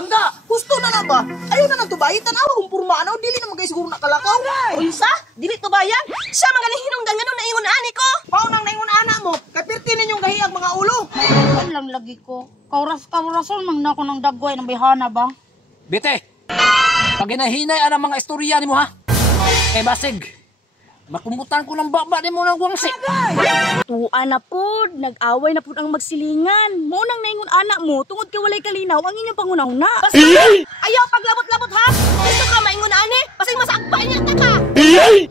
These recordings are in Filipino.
Langga, gusto na na ba? Ayaw na nagtubayi, tanawa kung purma na, dili naman kayo siguro nakalakaw. Unsa? Dili tubayan? Siya magaling hinungdan ganun na ingon ani ko. Paunang na ingon ana mo, kapirti ninyong gahiyag mga ulo. Lang lagi ko. Kaurason man na ako ng dagway ng bihana ba? Bite, pag hinahinay ang mga istorya ni mo ha? Basig, makumutan ko ng baba di mo ng guwangsi. Tuan na po, nag-away na po ang magsilingan. Munang naingon anak mo, tungod kay walay kalinaw ang inyong pangunahuna. Ayaw paglabot-labot ha. Gusto ka maingon ani? Pasig masakpa niya ta ka.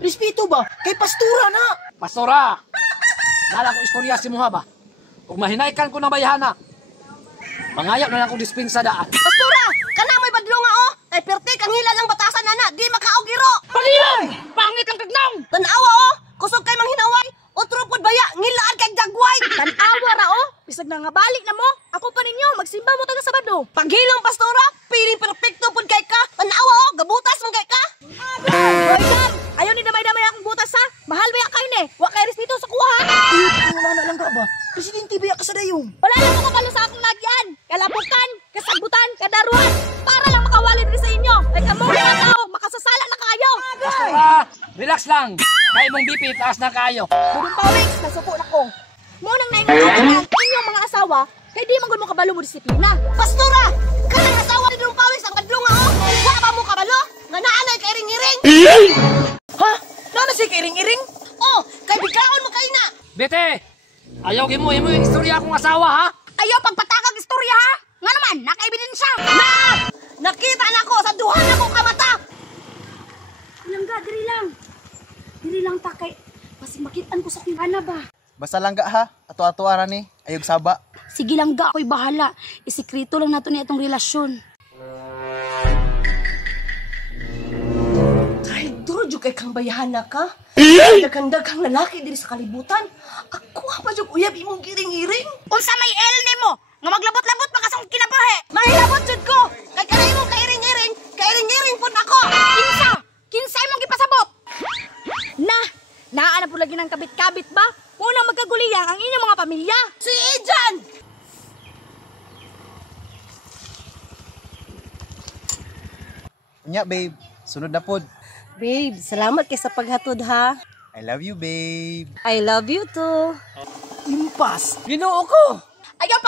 Respeto ba? Kay pastura na. Pastora, nala ko istorya si mo ha ba? Kung mahinaykan ko ng bayhana, mangayap na lang kong dispensa daan. Pastora, kana may badlo nga oh. Ay perti kang hila lang batasan ana, di makaogiro. Paliyan! Pangit ang tagnaw! Tanawa oh. Kusog kay manghinaway. Otro pod baya, ngilaan kay dagway. Tanawa ra o, bisag na nga balik na mo. Ako pa ninyo, magsimba mo taga Sabado. Paghilang pastora, piling perfecto pod kay ka. Tanawa oh, gabutas man kay ka. Boydan, ayaw ni damay-damay akong butas ha. Mahal ba yan kayo ni? Wa kay respeto sa kuha ha. Wala na Langga ba? Presidente ba ka sa dayong? Wala lang mo kapalo sa akong lagyan. Kalapukan, kasagutan, kadaruan. Para lang makawali rin sa inyo. Ay kamo mga tao, makasasala na kayo. Pastora, relax lang. Kaya mong BP, taas na kayo. Budong pawiks, nasuko na ko. Munang naingon ang inyong mga asawa, kay di man gud mo kabalo mo disiplina. Pastora, kanang asawa ni Dong Pawis ang kadlo nga oh. Wa ba mo kabalo? Nga naanay kay ring-iring. Ha? Nana si iring-iring? Oh, kay biglaon mo kay na. Bite, ayaw mo yung istorya akong asawa ha? Ayaw pagpatakag istorya ha? Nga naman, naka-ebidensya! Na! Nakita na ko sa duha na ko kamata. Langga, diri lang. Diri lang ta kay basig makitaan ko sa akong ana ba. Basta Langga ha, ato-atuara ni, ayog saba. Sige Langga, ako'y bahala. Isikreto lang nato ni atong relasyon. Ay, duro jud kay kang bayana ka. Daghang-daghang lalaki diri sa kalibutan. Ako nga pa jud uyab imong giring-iring. Unsa may L nimo? Nga maglabot-labot pa kasang kinabuhi! Mahilabot jud ko. Kay kanay imong kairing-iring, kairing-iring pud ako. Kinsa? Kinsa imong gipasabot? Naa na po lagi ng kabit-kabit ba? Unang magkaguliyang ang inyong mga pamilya. Si Ejan. Nya babe, sunod na pod. Babe, salamat kay sa paghatod ha. I love you babe. I love you too. Impas. Ginoo ko! Ayaw